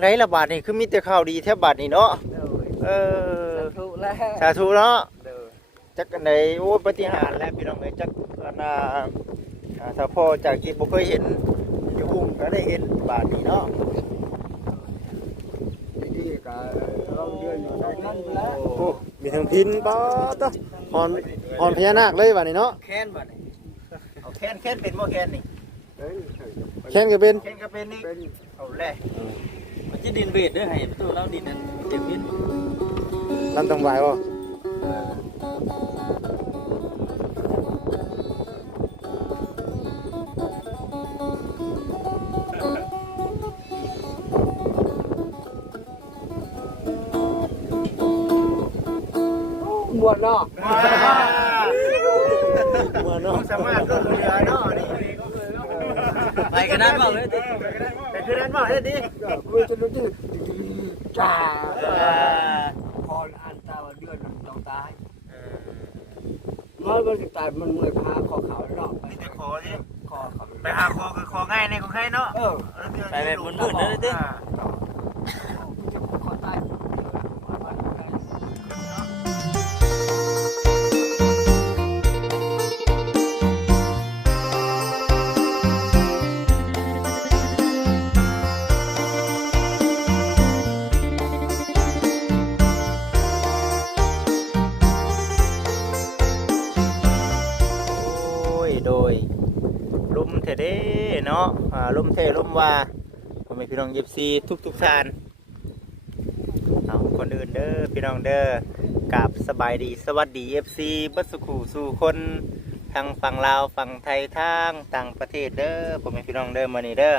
ไรละบาทนี่คือมีแต่ข่าวดีแทบบาทนี่เนาะโดยเออสาธุแล้วสาธุเนาะโดยจักกันไดโอ้ยปฏิหารย์แล้วพี่น้องเอ้ยจักอันน่ะอ่าถ้าพ่อจากที่บ่เคยเห็นอยู่อุ้มก็ได้เห็นบาทนี่เนาะดีก็เราเดือนอยู่ในนั้นแล้วโอ้มีทั้งพินป๊อตะหอนหอนพญานาคเลยบัดนี้เนาะแค้นบ่นี่เอาแค้นแค้นเป็นบ่แค้นนี่เอ้ยแค้นก็เป็นแค้นก็เป็นนี่เป็นเอาแหละมันจะดินเบียดด้วยให้ประตูเราดิ นนั้นเต็มดินลำตังไหวบ่หมวดเนาะว้าเมื่อน้อเนาะงสามารถลดเรือเนาะนี่ไปกันนั้นเปล่าเลยแต่คือนั้นบ่เฮ็ดดิกูจะรู้จักจ้าเออพออ่านตาว่าเดือนต้องตายมันมันตายมันเมื่อยพาคอเขาเนาะนี่แต่ขอสิคอเขาไปหาคอคือคอง่ายในของใครเนาะเออไปแบบมืดๆเลยดิ ว่าผมเป็นพี่น้องเยิบซีทุกทุกๆทานเอาคนอื่นเด้อพี่น้องเด้อกับสบายดีสวัสดีเอฟซีบัสุขูสู่คนทางฝั่งลาวฝั่งไทยทางต่างประเทศเด้อผมเป็นพี่น้องเด้อมานี่เด้อ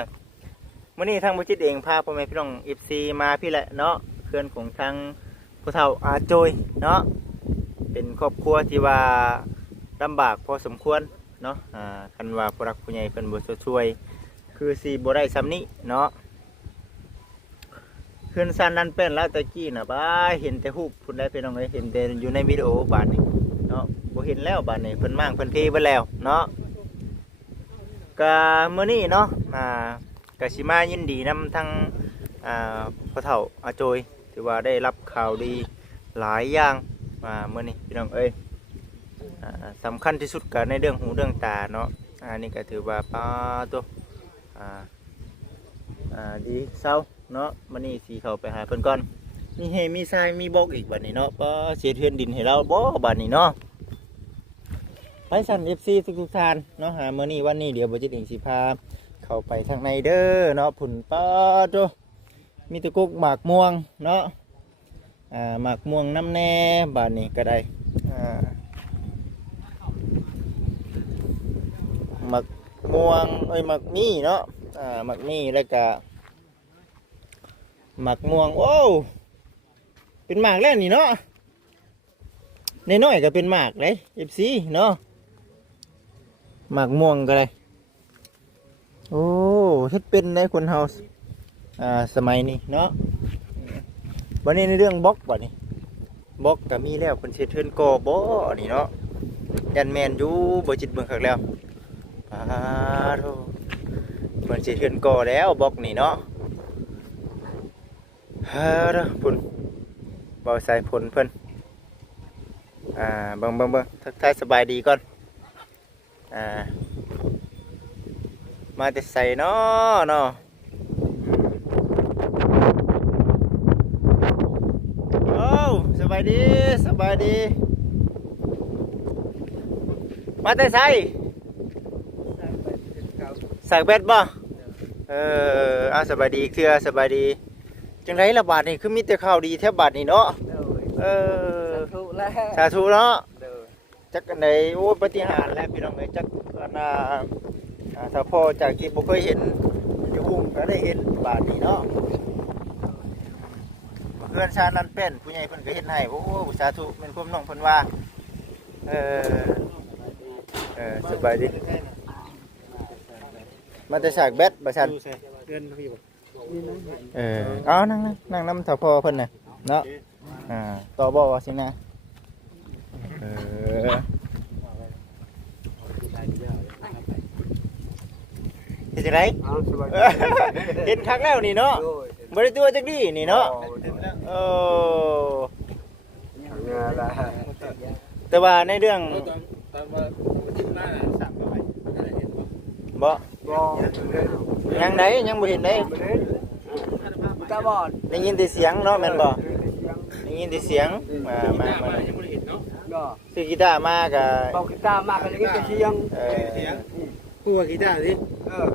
มื่อนี้ทางบุจิตเองพาผมเป็นพี่น้องเอฟซีมาพี่แหละเนาะเพื่อนของทางผู้เฒ่าอาโจยเนาะเป็นครอบครัวที่ว่าลำบากพอสมควรเนาะอ่าคันว่าผู้รักผู้ใหญ่เพิ่นบ่ช่วย คือสิบ่ได้ซ้ำนี้เนาะเพื่อนซันนั่นเป็นแล้วตะกี้นะบ้าเห็นแต่รูปพุ่นได้พี่น้องเอ้ยเห็นแต่อยู่ในวิดีโอบาดนี้เนาะบ่เห็นแล้วบาดนี้เพิ่นมั่างเพิ่นเทไปแล้วเนาะก็มื้อนี้เนาะอ่าก็สิมายินดีนํทั้งอ่าพ่อเฒ่าอาโจยถือว่าได้รับข่าวดีหลายอย่างอ่ามื้อนี้พี่น้องเอ้ยอ่าสำคัญที่สุดก็ในเรื่องหูเรื่องตาเนาะอันนี้ก็ถือว่าป้าตัว อ่าอ่าดีเศร้าเนาะมันนี่สีเขาไปหาเพิ่นก่อนมีเฮมีทรายมีบอกอีกบัดนี้เนาะป้าเสียเทือนดินให้เราบ่บัดนี้เนาะไปสั่น FC ทุกทุกๆท่านเนาะหาเมื้อนี้วันนี้เดี๋ยวบ่จิตเองสิพาเข้าไปทางในเด้อเนาะผุนป้าตัวมีตะกุกหมากม่วงเนาะอ่าหมากม่วงน้ำแน่บัดนี้ก็ได้อ่าหมัก ม่วงเอ้ยหมักมี่เนาะอ่าหมักมี่แล้วก็หมักม่วงโอ้เป็นหมากแล้วนี่เนาะในน้อยก็เป็นหมากเลยเอฟซีเนาะหมากม่วงก็เลยโอ้เฮ็ดเป็นในคนเฮาอ่าสมัยนี้เนาะวันนี้ในเรื่องบล็อกบ่นี่บล็อกก็มีแล้วคนเช็ดเทินกอบ่นี่เนาะยันแมนอยู่บ่จิตเบิ่งคักแล้ว ปาโธ่เหมือนสิเทือนก่อแล้วบล็อกนี่เนาะฮ้อเด้อพุ่นเบาใส่ผลเพิ่นอ่าเบิ่งเบิ่งเบิ่งทักทายสบายดีก่อนอ่ามาแต่ใส่เนาะเนาะโอ้สบายดีสบายดี มาแต่ใส่ สักเบ็ดบ่เอออาสบายดีเครือสบายดี จังไรละบาทนี่คือมีแต่ข่าวดีแทบบาทนี่เนาะโดยเออสาธุแล้วสาธุเนาะโดยจักกันไดโอ้ยปฏิหารย์แล้วพี่น้องเอ้ยจักอันน่ะอ่าถ้าพ่อจากที่บ่เคยเห็นอยู่อุ้มก็ได้เห็นบาทนี่เนาะเพื่อนชานันเป็นผู้ใหญ่เพิ่นก็เฮ็ดให้โอ้สาธุเป็นความน้องเพิ่นว่าเออเออสบายดี มาแต่ฉากแบดบ่ซั่นดูใส่เดือนพี่บ่เออเอานั่งนั่งนั่งน้ำเถาพอเพิ่นน่ะเนาะอ่าต่อบ่ว่าสินะเออเฮ็ดจังไดเอาสบายเออเห็นครั้งแล้วนี่เนาะโดยบ่ได้ตัวจักดีนี่เนาะโอ้เนี่ยแหละแต่ว่าในเรื่องตอนว่าที่หน้าสามก็ไปเห็นบ่บ่บ่เล่น ยังไดยังบ่เห็นได้บ่เล่นตาบอดได้ยินแต่เสียงเนาะแม่นบ่เสียงได้ยินแต่เสียงมามามายังไม่เห็นเนาะเนาะซื้อกีตาร์มาก็บอกกีตาร์มาก็เลยก็เสียงเออเสียงผู้ว่ากีตาร์สิเออ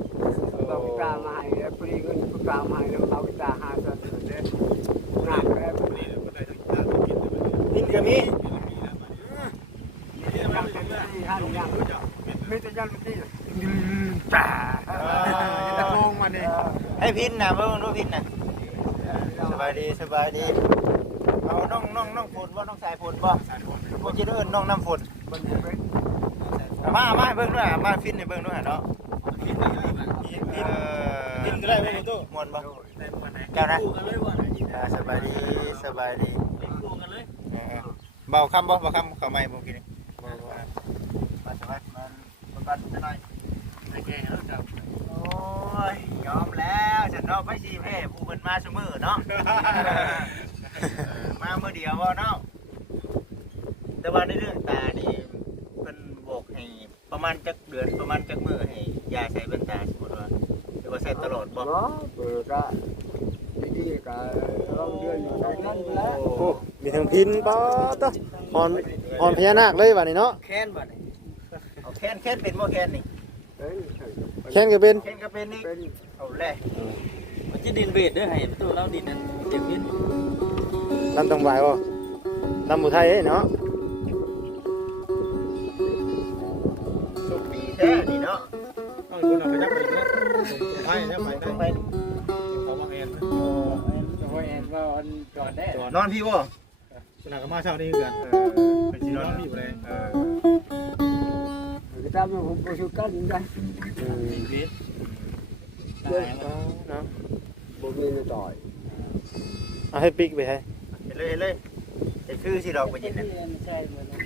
บอกกีตาร์มาให้แล้วพอดีเงินกีตาร์มาให้แล้วเอากีตาร์หาซะเด้หนักแล้วดินก็มียังเป็นที่ห้าอย่างมีแต่ยังที่ จ้าตะโกงมานี่ให้พินนะเบิ่งดูพินนะสบายดีสบายดีเอาน้องน้องน้องฝนบ่น้องสายฝนบ่ฝนบ่จิเอิ้นน้องน้ำฝนมันเป็นเอามาเอามาให้เบิ่งด้วยเอามาฟินให้เบิ่งด้วยเนาะพินได้ไมเออพินก็ได้ไหมตู้ม่วนบ่ได้ปะเจ้านะคู่กันเลยว่าไหนอ่าสบายดีสบายดีคู่กันเลยเออเบาคำบ่เบาคำเข้าไม้บ่กินนี่บ่บ่มาสบายมันประกันจะหน่อย โอเคแล้วครับโอ้ยยอมแล้วฉันเนาะไม่สิแพ้ผู้เพิ่นมาซุมื้อเนาะ มามื้อเดียวบ่เนาะแต่ว่าในเรื่องตานี่เพิ่นบอกให้ประมาณจักเดือนประมาณจักมื้อให้ยาใส่แว่นตาสมมุติว่าหรือว่าใส่ตลอดบ่เนาะเปิดก็ดีๆก็ลองเดือนอยู่ได้นั่นแล้วโอ้มีทั้งพินปอตะหอนหอนพญานาคเลยบัดนี้เนาะแค้นบ่นี่เอาแค้นแค้นเป็นบ่แค้นนี่เอ้ย แค่นก็เป็นแค้นก็เป็นนี่เป็นเอาแหละมันจะดินเบสด้วยให้ประตูเราดินนั้นเต็มดินลำตองไหวบ่ลำบุไทยเอ้ยเนาะสุขดีแท้นี่เนาะต้องคุณเอาไปจับไปอีกนะไปจับไปต้องไปไปเขามาเอ็นโอ้ยแอนว่าวันก่อนได้จอดนอนพี่บ่สนามก็มาเช่านี่กันเออเป็นที่นอนนี่ไปเลยเออกีตาร์มันผมไปสุกันได้อืมเบสเนาะบ่มีในต่อยเอาให้ปิกไปให้เห็นเลยเห็นเลยเห็นคือสิดอกไปยินน่ะ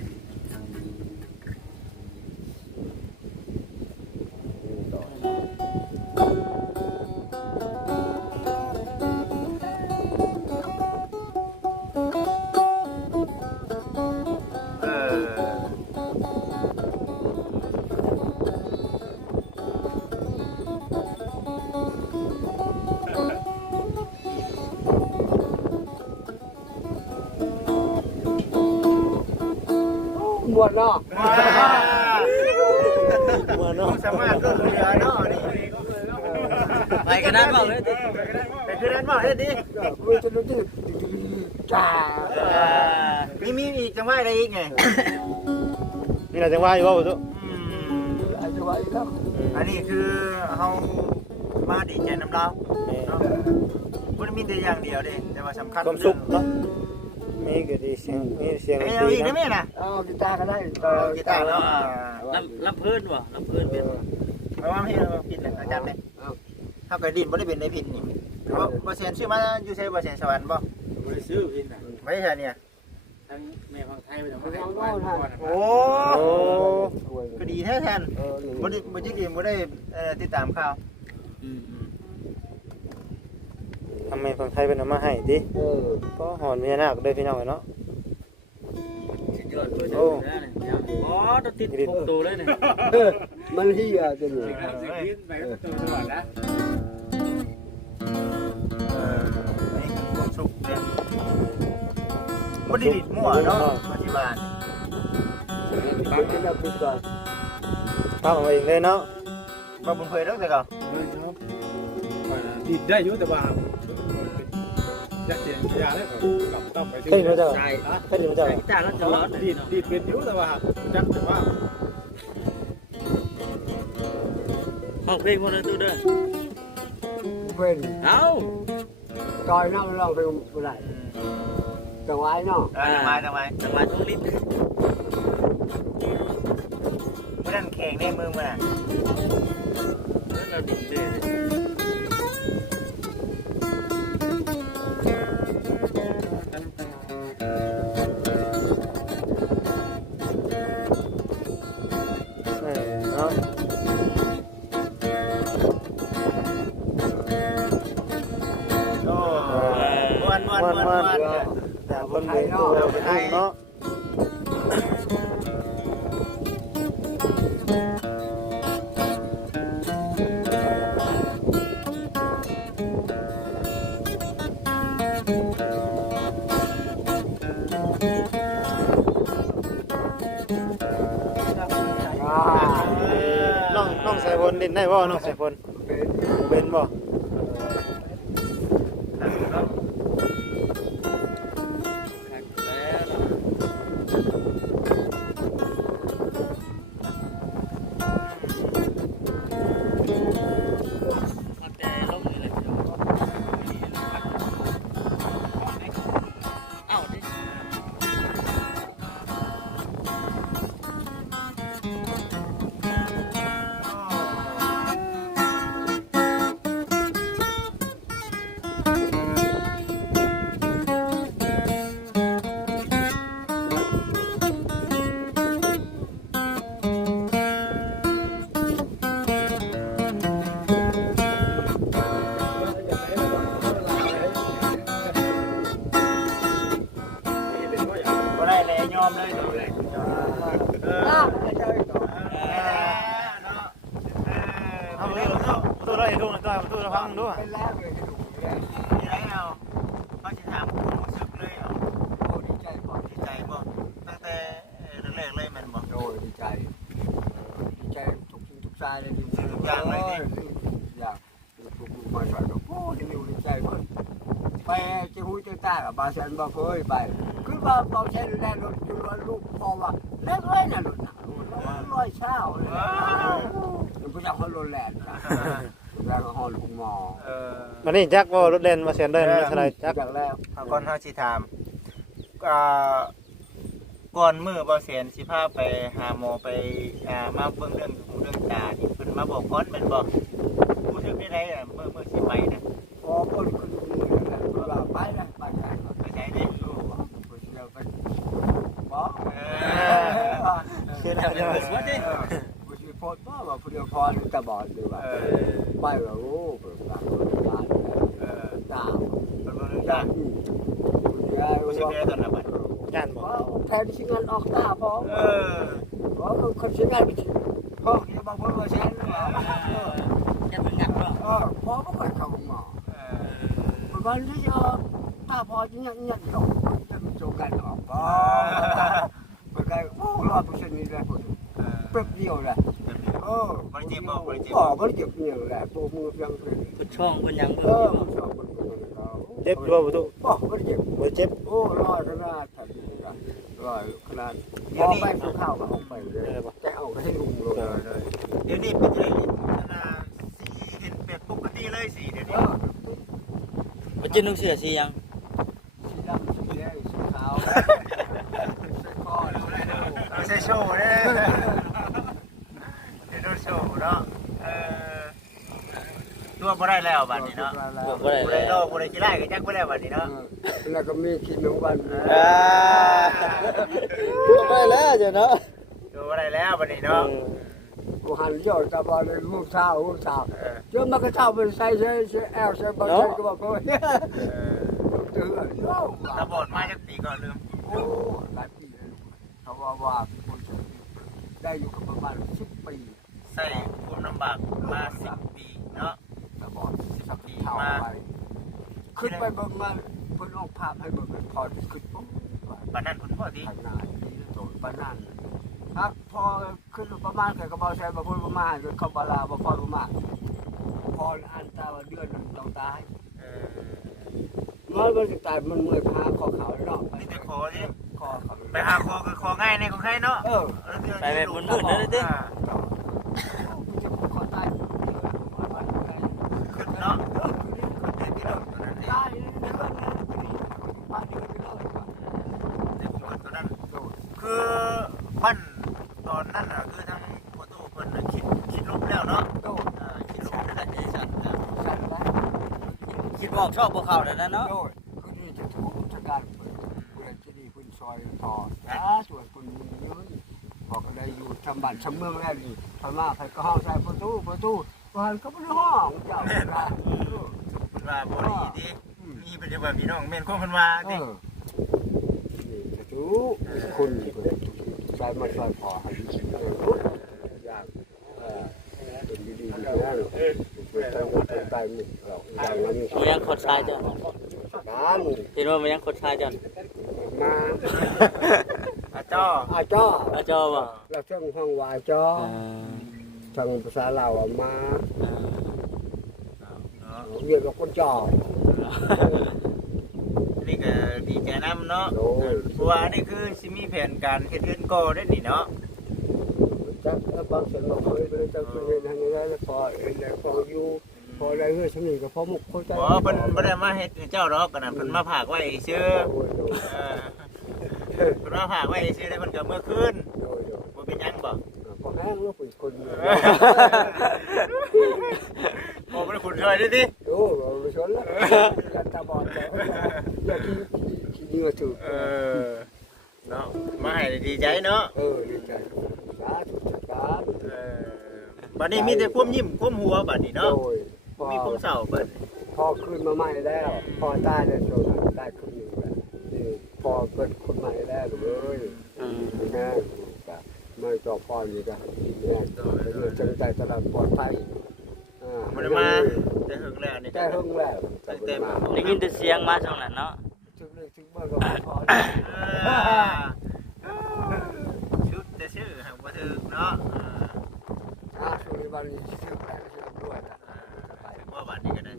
แต่คือนั้นบ่เฮ็ดดิมือจะรู้ที่จ้าเออมีมีอีกจังหวะอะไรอีกไงมีอะไรจังว่าอยู่บ่บ่ตุอืมอาจจะไว้แล้วอันนี้คือเฮามาดีใจน้ำเราเนาะบ่ได้มีแต่อย่างเดียวเด้แต่ว่าสำคัญความสุขเนาะมีก็ดีเสียงมีเสียงดเอ้นยตเอารีอีกนะนะแม่น่ะเอากีตาร์ก็ได้เอากีตาร์เนาะลำลำเพิ่นวะลำเพิ่นเป็นเอาว่าให้เราผิดเลยอาจารย์เลย เฮาก็ดินบ่ได้เป็นในผิดนี่เพราะบ่เซียนชื่อมาอยู่ไสบ่เซียนสวรรค์บ่ไม่ได้ซื้อพินนะไม่ใช่เนี่ยทั้งแม่ของไทยไปทำเอาอะไรโน่นฮะโอ้โอ้ก็ดีแท้แทนเออบ่ได้บ่จิกดีบ่ได้เอ่อติดตามข่าวทำไมฝั่งไทยเป็นเอามาให้ดิเออก็หอนพญานาคได้พี่น้องเนาะสุดยอดเลยนะเนี่ยอ๋อต้องติดหกตัวเลยเนี่ยมันเฮียจังเลย บ่ได้ดิดมั่วเนาะปัจจุบันมันจะนับเป็นก่อนภาพเอาเองเลยเนาะบ่บุญเผยดอกแต่ก็ดีได้ยุ่แต่ว่าอยากเสียงยาแล้วกลับต้องไปซื้เฮ้ยพระเจ้าใช่เฮ้ยพระเจ้ากีตาร์แล้วจะร้อนดีดีเป็นยุ่แต่ว่าจักแต่ว่าห้องเพลงคนละตัวเด้อเป็นเอาก่อนนั่งเราไปบ่ได้ จังหวะเนาะเออทำไมทำไมจังหวะทุลิตเมื่อนั้นแข่งในมือมันอะเราดิ้นเบ สายพล อย่างเลยดิอย่างทุกทุกมาช่วยก็โอ้ดีดีใจเพิ่นไปจะหูจะตากับบาเซนบ่เคยไปคือว่าบาเซนแล่นรถจุลลูกพอว่าเล็กเลยน่ะรถน่ะร้อยเช้าเลยผู้ชายคนรถแล่นแล้วก็ฮอลลูกหมอมันนี่จักบ่ารถเล่นมาเสียนเดินมาเท่าไร่จักจากแล้วเอาก่อนเฮาสิถามอ่า ก่อนมือบ่เสียนสิพาไปหาหมอไปอ่ามาเบิ่งเรื่องหูเรื่องตานี่เพิ่นมาบอกก่อนแม่นบ่รู้สึกได้ไดอะมื้อมื้อสิไปน่ะพอคนขึ้นมือแล้วคือว่าไปแล้วไปแล้วไปไหนเด้อผู้ชายไปบ่เอเอออคือแล้วจะสวัสดีผู้ชายพอดบ่ว่าผู้ชายพอตาบอดดีว่าเออไปว่าโอ้เปิดปากเปิดตาเออตาเพิ่นบ่รู้ตาจักผู้ชายรู้สึกว่าได้ตอนนั้น บัดย่านบ่แทนที่งานออกตาพอเออพอคนสิงานไปพอที่บางคนว่าแสนว่าแค่เป็นงัดเนาะเออพอบ่ค่อยเข้าหมอเออวันที่จะตาพอจะยังยังออกจะมีโจกันออกบ่มันก็โอ้รอผู้ชายนี่แหละแป๊บเดียวแหละเออบ่ได้เจ็บบ่เนี่ยแหละตัวมือยังเป็นเพิ่นช่องเพิ่นหยังเอเบิ่งออยู่ชอบมันก็เลยเอาเจ็บอยู่บ่ประตูบ่บ่ได้เจ็บบ่เจ็บโอ้รอดขนาดถัด รอดขนาดพอไปภูเขาก็ออกไปเลยจะเอาให้ลุงลงเดี๋ยวนี้เป็นจังได๋นี่นาสีเห็นแบบปกติเลยสีเดี๋ยวเอนี้อบ่จินุ่งเสื้อสีหยังสีดำสีแดงสีขาวใส่คอแล้วได้ดูไม่ใช่โชว์เด้เดี๋ยวโดนโชว์เนาะเออตัวบ่ได้แล้วบัดนี้เนาะบ่ได้บ่แล้ได้โลวบ่ได้กีฬาก็จักบ่ได้บัดนี้เนาะ แล้วก็มีขี้หนูวันอ่าไปแล้วจ้ะเนาะตัวบ่ได้แล้วบัดนี้เนาะกูหันยอดตาบอลเลยลูกสาวลูกสาวเออเจอมากระเช้าเป็นใส่ใส่ใส่แอลใส่บอลใส่ก็บอกว่าเออเตือนโอ้ตาบอดมาจักปีก่อนลืมโอ้หลายปีเลยเขาว่าว่าคนจะได้อยู่กับประมาณสิบปีใส่ความลำบากมา10ปีเนาะตาบอดสักเท่าไปขึ้นไปเบิ่งมาเพิ่น ออกภาพให้เบิ่งพอขึ้นปุ๊บบัดนั้นคุณพ่อดีขนาดนี้โตปานนั้นครับพอขึ้นประมาณก็บ่ใช่บ่พ้นประมาณก็เข้าบาลาบ่พอประมาณพออันตาว่าเดือนนึงต้องตายเออมันมันสิตายมันเมื่อยพาคอเขาเนาะนี่แต่ขอดิคอเขาไปหาคอคือคอง่ายในของใครเนาะเออไปแบบมืดๆเลยเด้อ จะคอตาย ขึ้นเนาะ ตายเลยนะบ้านเดือนไปเลย แต่ผมว่าตอนนั้นคือพันตอนนั้นน่ะคือทั้งโฟโต้เพิ่นน่ะคิดคิดลบแล้วเนาะ โต อ่าคิดลบแล้วใจสั่นแล้ว สั่นแล้ว คิดบอก ชอบบ่เข้าแล้วนะเนาะโดยคือที่จะถูกจัดการเปิดเพื่อจะดีคุณซอยทออ่าส่วนคุณยืนบอกอะไรอยู่ทำบ้านทำเมืองแล้วนี่พม่าไปก็ห้องใส่ประตูประตูบ้านก็เป็นห้องเจ้าเพิ่นว่าบ่ดีดิมีนี่เป็นจังว่าพี่น้องแม่นความเพิ่นว่าเอติอนี่จะดูคนใช้มาช่วยพอให้อยากเออเป็นดีๆอย่างนั้นเป็น ตั้งเป็นใจมึงเราอย่างนั้นมันยังขดชายจ้ะการเห็นว่ามันยังขดชายจ้ะมาอาจ้ออาจ้ออาจอบ่เราเชิงห้องวายจ้ออ่าทางภาษาลาวเอามาอ่าเนาะเรียกว่าคนจ้อนี่ก็ดีใจนํเนาะโอ้ยเพราะว่านี่คือสิมีแผนการเฮ็ดเรือนก่อได้นี่เนาะ จักแล้วบางส่วนบางคนไปจักเป็นเรื่องทางนี้แล้วพอเอ็นแล้วพออยู่พออะไรเฮ้ยสมิงก็พอมุกเข้าใจบ่เพิ่นบ่ได้มาเฮ็ดให้เจ้าดอกกันนะเพิ่นมาฝากไว้ซื่อเออเพิ่นมาฝากไว้ซื่อได้เพิ่นก็เมื่อคืนโอ้ยโอ้ยบ่เป็นหยังบ่พอแห้งแล้วปุ๋ยคนบ่บ่ได้คุณช่วยดิติโอ้เราไปชนแล้วกันตาบอดแต่อย่าคิดคิดเนื้อถือเออเนาะมาให้ดีใจเนาะเออดีใจสาธุสาธุ เออบัดนี้มีแต่ความยิ้มความหัวบัดนี้เนาะโอ้ยพอมีความเศร้าบัดนี้พอขึ้นมาใหม่แล้ว พอได้แล้วโดนได้ขึ้นหนึ่งแล้วนี่พอเกิดคนใหม่แล้วเลยอืมแม่ก็ไม่ต่อพรนี่ก็แม่เออจังใจตลอดปลอดภัยอ่าบ่ได้มาแต่หึงแล้วนี่แก้หึงแล้วตั้งแต่มา ได้ยินแต่เสียงมาช่วงนั้นเนาะ ถึงเรื่องถึงเมื่อก็พอเออชุดแต่ชื่อหักบ่ ถึกเนาะเอออ่าสุริบันนี้ชื่อแปลงชื่อด้วยนะถึงว่าบัดนี้ก็ได้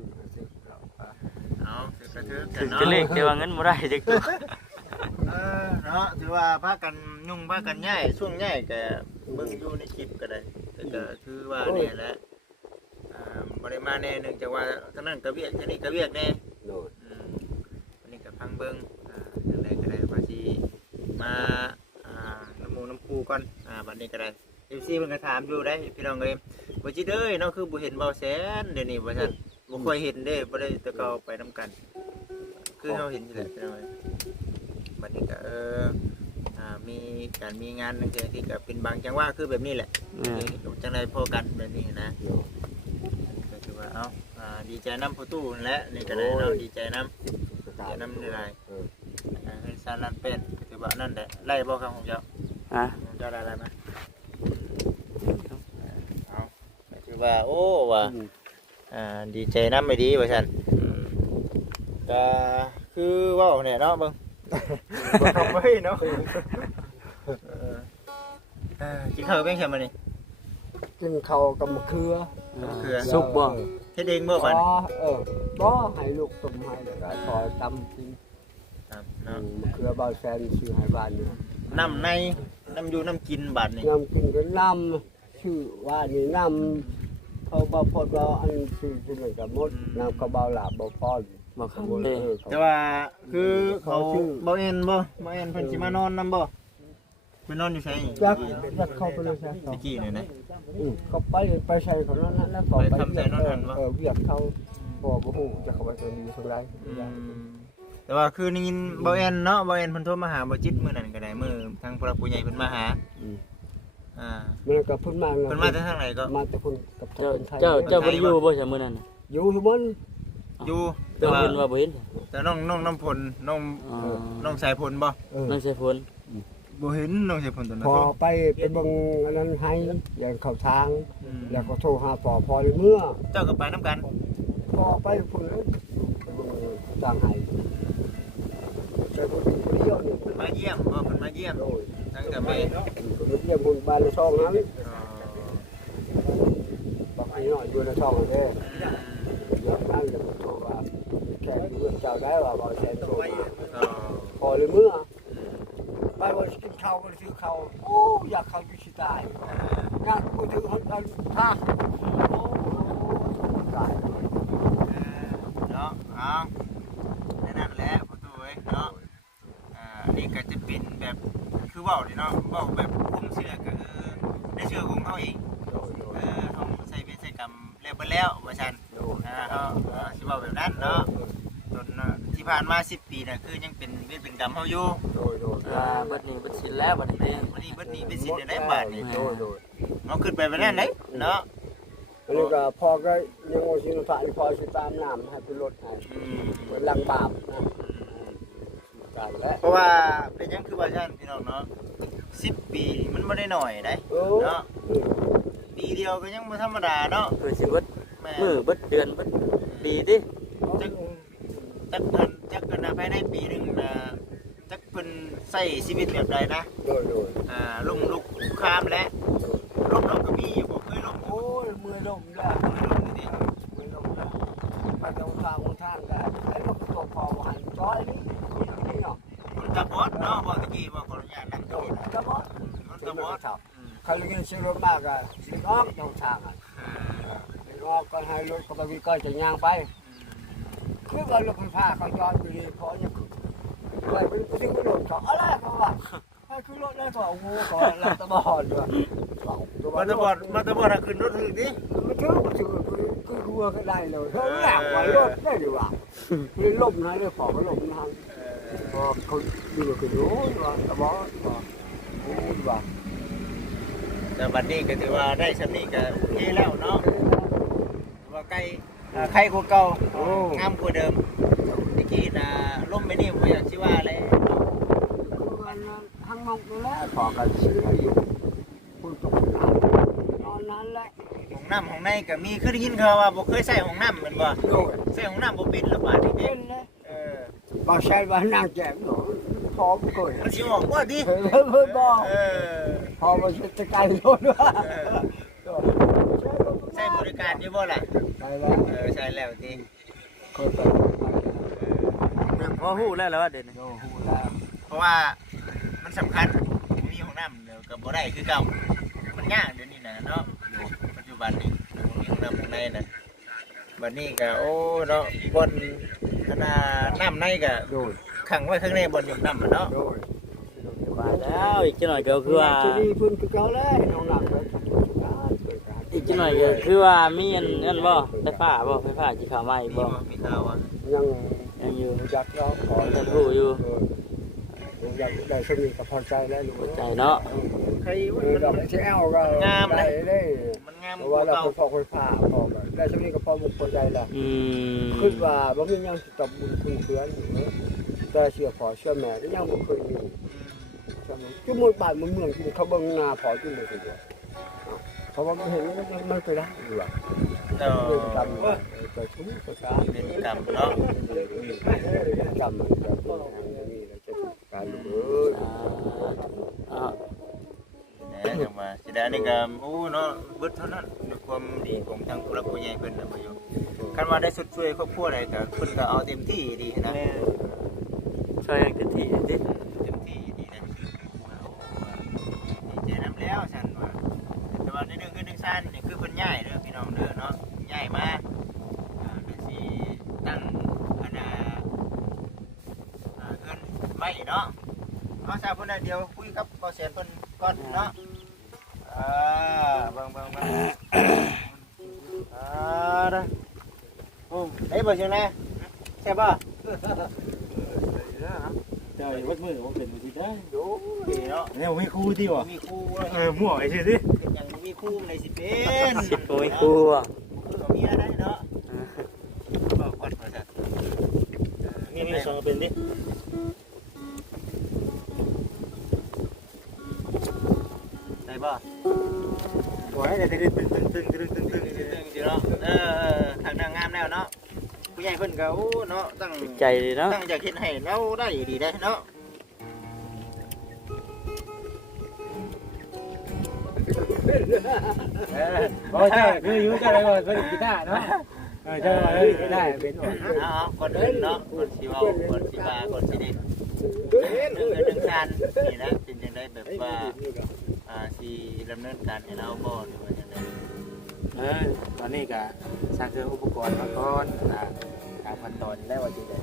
เอาถึกก็ถึกถึงเนาะจะเลขแต่ว่าเงินบ่ได้จักตัวเออเนาะถือว่าพากันยุ่งพากันย้ายช่วงย้ายก็เบิ่งอยู่ในคลิปก็ได้แต่ก็คือว่าเนี่ยแหละอ่าบ่ได้มาแน่เนื่องจากว่าทางนั้นก็เวียกทางนี้ก็เวียกแน่โน่นอืมวันนี้ก็พังเบิ่งอ่าจังไดก็ได้ว่าสิมาอ่า น้ำหมูน้ำปูก่อนอ่าบัดนี้ก็ได้ FC เพิ่นก็ถามอยู่ได้พี่น้องเอ้ยบ่จิเด้ยเนาะคือบ่เห็นเบาแสนเดี๋ยวนี้ว่าซั่นบ่ค่อยเห็นเด้บ่ได้แตะเกาไปนํกัน คือเฮาเห็นนี่แหละพี่น้องเอ้ยบัดนี้ก็เอออ่ามีการมีงานนั่นคือที่ก็เป็นบางจังหวะคือแบบนี้แหละอืมคือจังไรพอกันแบบนี้นะก็คือว่าเอ้าอ่าดีใจน้ำผู้ตู้นั่นแหละนี่ก็ได้เนาะดีใจน้ำสตาร์ทน้ำในไรเออ อ่าให้ซาลันเป็นก็ถือว่านั่นแหละไล่บ่ครับของเจ้า อะของเจ้าได้อะไรไหมเอาก็ถือว่าโอ้ว่าอ่าดีใจน้ำไม่ดีว่าฉันอืมก็คือเว่าเนี่ยเนาะเบิ่งบ่ทำไว้เนาะเออเออกินข้าวเป็นแค่มานี่กินข้าวกับมะเขือเขือสุกบ่เฮ็ดเองบ่บัดอ๋อเออบ่ให้ลูกต้มให้แล้วก็ซอยตำกินครับอืเนาะมมะเขือบาวแซนซื้อให้บ้านนี่น้ำใน น้ำอยู่น้ำกินบัดนี่น้ำกินก็น้ำชื่อว่านี่น้ำเขาบ่พอดว่าอันชื่อที่มันก็หมดน้ำก็บ่หลาบบ่พอบ่ครับหมดเด้เออเขาแต่ว่าคือเขาเขาชื่อ บ่เอ็นบ่บ่เอ็นเพิ่นสิมานอนนํบ่ไปนอนอยู่ไสจักจักเข้าไปเลยซะตะกี้นี่นะอืมเขาไปไปใส่เขานั้นแล้วก็ไปไปทำใส่นั่นนั่นวะ เออเวียกเขาบ่บ่ฮู้จะเข้าไปตรงนี้ทางใดอืม แต่ว่าคือนี่ยินบ่เอ็นเนาะบ่เอ็นเพิ่นโทรมาหาบ่จิตมื้อนั้นก็ได้มื้อทางผู้หลักผู้ใหญ่เพิ่นมาหาอ่ามันก็เพิ่นมาเพิ่นมาจากทางไหนก็มาแต่คนกับเจ้าคนไทยเจ้าเจ้าบ่ได้อยู่บ่ใช่มื้อนั้นน่ะอยู่ที่บนอยู่แต่เจ้าว่าเห็นว่าบ่เห็นแต่น้องน้องน้ำพลน้องอ๋อน้องสายพลบ่เออนั่นใช่ฝนบ่เห็นน้องสายพลตอนนั้นพอโทรไปไปเบิ่งอันนั้นให้อย่างเข้าทาง อืมแล้วก็โทรหาปอพอเลยเมื่อเจ้าก็ไปน้ำกันพอไปพุ่นเลยไปเบิ่งทางให้ใช่คนคนเดียวนี่ มาเยี่ยมว่าเพิ่นมาเยี่ยมโอ้ยตั้งแต่ไปคนเดียวคนบ้านในช่องนั้นเอ่อบอกไอ้น้อยอยู่ในช่องเด้เดี๋ยวนั้นเลยโทรว่าแค่อยู่กับเจ้าได้ว่าบ่แทนโทรมาเอ่อพอเลยเมื่อไปว่าสิกินข้าวก็ซื้อข้าวโอ้อยากข้าวอยู่สิตายงานกูถือหันกันท่าโอ้ตายเนาะเอาแค่นั้นแหละประตูเอ้ยเนาะอ่าอันนี้ ก็จะเป็นแบบคือเว้านี่เนาะเว้าแบบคุ้มเชื่อก็คือในเชื่อของเขาเองเออเขาใส่เวรใส่กรรมแล้วไปแล้วว่าซั่นอ่าเฮาเออสิเว้าแบบนั้นเนาะจนน่ะที่ผ่านมา10ปีน่ะคือยังเป็นเวรเป็นกรรมเฮาอยู่โดยโดยอ่าบัดนี้บัดสิแล้วบัดนี้เด้วันนี้เบิดนี้เป็นสิทธิ์ได้บาทนี่โดยโดยเอาขึ้นไปแบบนั้นเด้เนาะเออันนี้ก็พอก็ยังโอชินผ่านพอสิตามน้ำให้เป็นรถให้อืมเปิดลังบาปนะกัน แล้วเพราะว่าเป็นหยังคือว่าซั่นพี่น้องเนาะ10ปีนี่มันบ่ได้น้อยได้โอ้เนาะปีเดียวก็ยังบ่ธรรมดาเนาะคือสิเบิดแม่มือเบิดเดือนเบิดปีติจักจักเพิ่นจักกันนะภายในปีหนึงนะจักเพิ่นใช้ชีวิตแบบใดนะโดยโดยอ่าลุกลุกคุกคามและลบเซื้อรถมากอะสิออกตรงทางอะสิออกก็ให้รถก็ไปวิ่งก็จะย่างไปคือว่ารถไฟฟ้าเขาจอดอยู่นี่เพราะยังไปไปถึงรถเขาอะไรเขาว่าให้คือรถได้ก็งูก็ลับตะบอดด้วยมาตาบอดมาตาบอดอะขึ้นรถถึงดิมันถือมันถือคือคือรัวก็ได้เลยเฮ้ยอยากไว้รถได้ดีว่าคือลมนะเรื่องของก็ลมนะพอเขาดูก็ดูว่าตะบอดว่าโอ้ยว่า แต่บัดนี้ก็ถือว่าได้สำนีก็โอเคแล้วเนาะว่าใกล้อ่าใครกว่าเก่าโอ้ งามกว่าเดิมตะกี้น่ะล่มไปนี่บ่อยากสิว่าเลยคือวันนั้นทั้งมองดูแลพอกันเสียอยู่คุณตกน้ำนอนนั้นแหละห้องน้ำห้องในก็มีคือได้ยินเขาว่าบ่เคยใส่ห้องน้ำแม่นบ่โดยใส่ห้องน้ำบ่เป็นหรอกบาดนี้เป็เด้นเลยเออบางใช้บ้านนางแจ่มหนูพร้อมเกิดมันสิออกบ่ดิเฮ้ยเฮ้ยเฮ้ยบอกเออ พอมาจะไกลรถว่าใช้บริการอยู่บ่ล่ะไปแล้วเออใช่แล้วจริงเคยไปพอฮู้แล้วแล้วว่าเด่นโยหูแล้วเพราะว่ามันสำคัญมีห้องน้ำเดี๋ยวกับบ่ได้คือเก่ามันยากเดี๋ยวนี้นะเนาะปัจจุบันนี้มีห้องน้ำข้างในนะบัดนี้ก็โอ้เนาะบนขนาดน้ำในก็โดยขังไว้ข้างในบนหยุมน้ำอะเนาะโดยว่า แล้วอีกจักหน่อยก็คือว่าจะดีพื้นคือเขาเลยน้องหนักเลยทำการเกิดการอีกจักหน่อยก็คือว่ามีอันนั่นบ่ไฟฟ้าบ่ไฟฟ้าสิเข้ามาอีกมีบ่บ่มีข่าวว่ายังยังอยู่รู้จักเราขอยังรู้อยู่อยากได้สนิทกับพอใจแล้วรู้เข้าใจเนาะใครเอว่าอมันเราไม่ใช่เอาก็งามเลยได้มันงามเพกราะว่าว่าเราเก่าไปฟอกไฟฟ้าพอกันได้สนิทกับพอมุกพอใจแล้วอืมคิดว่าบ่มีหยังสิตอบบุญคุณเพื่อนแต่เชื่อพอเชื่อแม่ก็ยังบ่เคยมี ใช่ไหมจุมือบ้านมันเมืองที่เขาเบิ่งหน้าพอจุเลยทีเดียวเพราะว่ามันเห็นมันมันไปได้ดีว่าเนาะเรื่องกรรมเกิดขึ้นก็ช้าเวรกรรมเนาะกรรมมันจะต้องมีแล้วจะถูกการรู้อ่านะจังว่าสิได้นี่ก็โอ้เนาะเบิดเท่านั้นด้วยความดีของทางผู้หลักผู้ใหญ่เพิ่นน่ะบ่อยู่คันว่าได้สุดช่วยครอบครัวใดก็เพิ่นก็เอาเต็มที่ดีนะช่วยกันเต็มที่ดิเต็มที่ ซ่านนี่คือเพิ่นย้ายเด้อพี่น้องเด้อเนาะย้ายมาอ่าก็สิตั้งอันน่ะอ่าเงินไว้เนาะเอาซะเพิ่นน่ะเดี๋ยวคุยกับบ่แสนเพิ่นก่อนเนาะอ่าเบิ่งเบิ่งเบิ่งอ่าเด้อโอ้ได้บ่จังได๋ใช่บ่เจ้าวัดมือผมเป็นวิธีได้โอ้ดีเนาะ เนี่ยผมมีครูที่วะมีครูเออมั่วไอ้เชี่ย่างมี ครูในสิเป็นสิบโกยครูอะก็มีอะไรเนาะบอกก่อนว่าจะนี่มีสองเป็นดิได้บ่โอ้ยแต่ตึงตึงตึงตึงตึงตึงตึงตึงๆเนาะเออทางนางงามแล้วเนาะผู้ใหญ่เพิ่นก็โอ้เนาะตั้งใจดีเนาะตั้งใจคิดให้เราได้ดีได้เนาะ โอ้ใช่คืออยู่กันเลยว่าเป็นกีตาร์เนาะเออใช่เลยกีตาร์เป็นหมดเอาๆคนอื่นเนาะคนสิเว้าคนสิว่าคนสิดีเรื่องเงินเรื่องการนี่นะเป็นจังได๋แบบว่าอ่าสิดำเนินการให้เราบ่หรือว่าจังได๋เออตอนนี้ก็สร้างเครื่องอุปกรณ์มาก่อนอ่าตามขั้นตอนแล้วว่าจะได้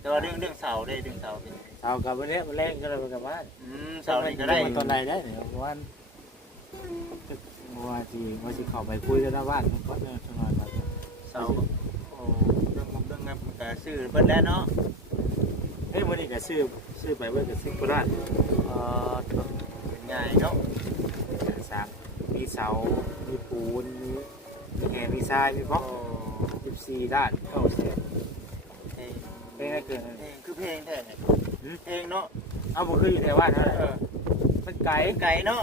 แต่ว่าเรื่องเรื่องเสาได้เรื่องเสาเป็นเอากับวันนี้มันแรงก็เลยกับว่าอืมเสานี่ก็ได้ตอนไหนได้เนี่ยวัน ว่าที่ว่าที่เข้าไปคุยกันหน้าบ้านก็เนินสักหน่อยมาเสาโอ้เรื่องเรื่องเงินก็ซื้อเบิดแล้วเนาะเฮ้ยวันนี้ก็ซื้อซื้อไปเพื่อจะซื้อโคราชเออเป็นไงเนาะสามมีเสา มีปูน มีแห่มีทราย มีบล็อก14ด้านเข้าเสียเพลงเป็นไงเกินเพลงคือเพลงแท้เนี่ยเพลงเนาะเอาบ่คืออยู่ในว่านเท่าไหร่มันไกลไก่เนาะ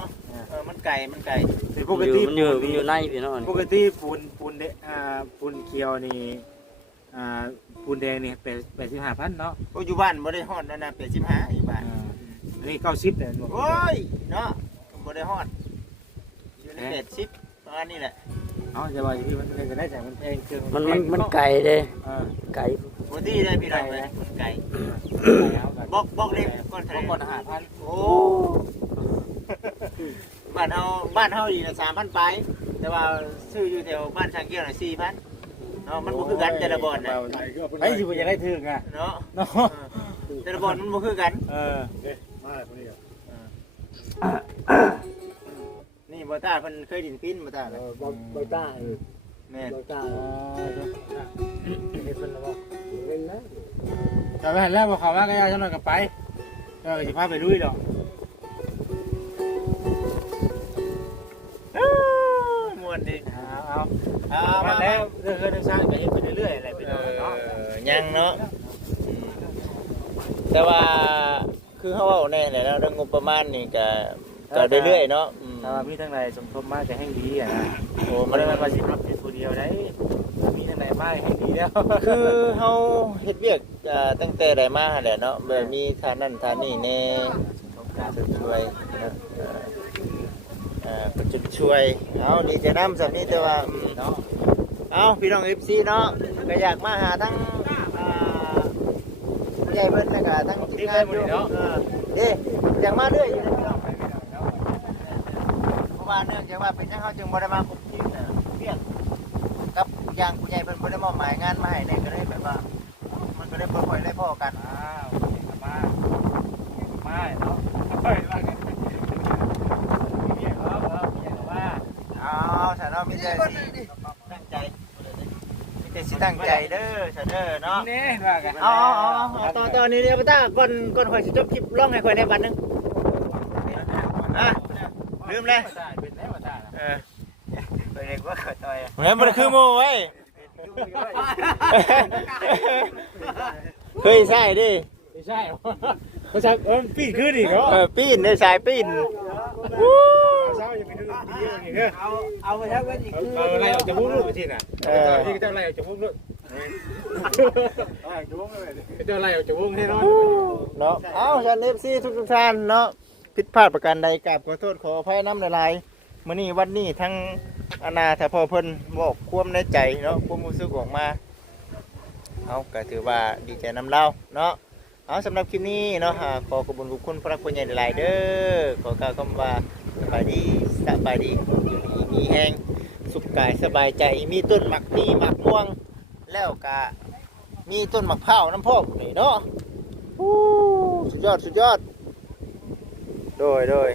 ออมันไก่มันไก่แต่ปปกกติติมันอยู่มันอยู่ในพี่น้องปกติปูนปูนเดอ่าปูนเขียวนี่อ่าปูนแดงนี่แปด85,000เนาะโอ้อยู่บ้านบ่ได้ฮอดนั่นน่ะ85อยู่บ้านอ่าอันนี้90เนี่ยบอกโอ้ยเนาะบ่ได้ฮอดอยู่ใน80ประมาณนี้แหละเอาจะว่าอยู่ที่มันเป็นก็ได้แต่มันแพงเกินมันมันมันไก่เด้เออไก่บ่ดีได้พี่น้องเลยมันไก่แล้วกันบอกบอกเล็กก่อนบเท่าอกไหก่อร่นห้าพันโอ้ บ้านเฮาบ้านเฮาดีนะ3,000ปลายแต่ว่าซื้ออยู่แถวบ้านช่างเกี้ยวน่ะ4,000เนาะมันบ่คือกันแต่ละบ่อนน่ะไอ้สิบ่อยากได้ถึงอะเนาะเนาะแต่ละบ่อนมันบ่คือกัน เออนี่บ่ตาเพิ่นเคยดินปิ้นบ่ตาเอน่ะอบ่บ่ตาเออแม่นบ่ตาเฮ็ดเพิ่นแล้วบ่เล่นนะแต่ไปหันแล้วบ่เข้ามาก็ยาจังหน่อยก็ไปเออสิพาไปลุยดอก วม่วนดิเอาเอามาแล้วเรื่องเรื่องสร้างไปเฮ็ดไปเรื่อยๆอะไรไปเอเนาะยังเนาะแต่ว่าคือเฮาเว้าแน่แหละแล้วเรื่องงบประมาณนี่ก็ก็เรื่อยๆเนาะอืมถ้าว่ามีทางใดสมทบมากจะให้ดีอะนะโอ้บ่มันได้มาสิรับเป็นผู้เดียวได้มีทางใดมาให้ดีแล้วคือเฮาเฮ็ดเวียกตั้งแต่ได้มาแหละเนาะแบบมีทานนั่นทานนี่แน่ช่วย เนาะจะช่วยเอาดีใจน้ำสักนี้แต่ว่าอืมเนาะเอาพี่น้อง FC เนาะก็อยากมาหาทั้งอ่าผู้ใหญ่เพิ่นแล้วก็ทั้งทีมงานอยู่เด้อยากมาเรื่อยอยู่นะพี่น้องเพราะว่าเนื่องจากว่าเป็นจังเฮาจึงบ่ได้มาคุมทีมน่ะเวียกกับยางผู้ใหญ่เพิ่นบ่ได้มอบหมายงานมาให้เนี่ยก็เลยแบบว่า มันก็ได้บ่ค่อยได้พอกันอ้าวมามาเนาะไปว่ากันมีเรียกครับครับมีเรียกว่า เอา ซะเนาะมีแต่สิตั้งใจมีแต่สิตั้งใจเด้อซะเด้อเนาะนี่ว่ากันเอาเอาเอาเอาต่อต่อนี่เดี๋ยวป้าตาก่อนก่อนข่อยสิจบคลิปร้องให้ข่อยได้บัดหนึงอะลืมเลยเป็นแล้วว่าตาเออไปเรียกว่าข่อยต่อยเหมือนมันคือโมไว้ยเคยใช่ดิไม่ใช่เขาชักเออปีนขึ้นอีกเหรอเออปีนได้สายปีนวู้ เอาเอาไปทักไว้อีกคือเอาอะไรออกจากมุ้งรูดไปที่น่ะที่เจ้าอะไรออกจากมุ้งรูดเจ้าอะไรออกจากมุ้งให้น้อยเนาะเอาชันเอฟซีทุกทุกท่านเนาะผิดพลาดประการใดกราบขอโทษขออภัยน้ำละลายมื้อนี้วันนี้ทั้งอนาถาพอเพิ่นบอกความในใจเนาะความรู้สึกออกมาเอาก็ถือว่าดีใจนำเราเนาะเอาสำหรับคลิปนี้เนาะขอขอบคุณขอบคุณพระคุณใหญ่หลายเด้อขอกล่าวคำว่า สบายดีสบายดีอยู่ดีมีแห้งสุขกายสบายใจมีต้นหมักมีหมักม่วง แล้วก็มีต้นหมักเผาน้ำพอกนี่เนาะสุดยอดสุดยอด โดยโดย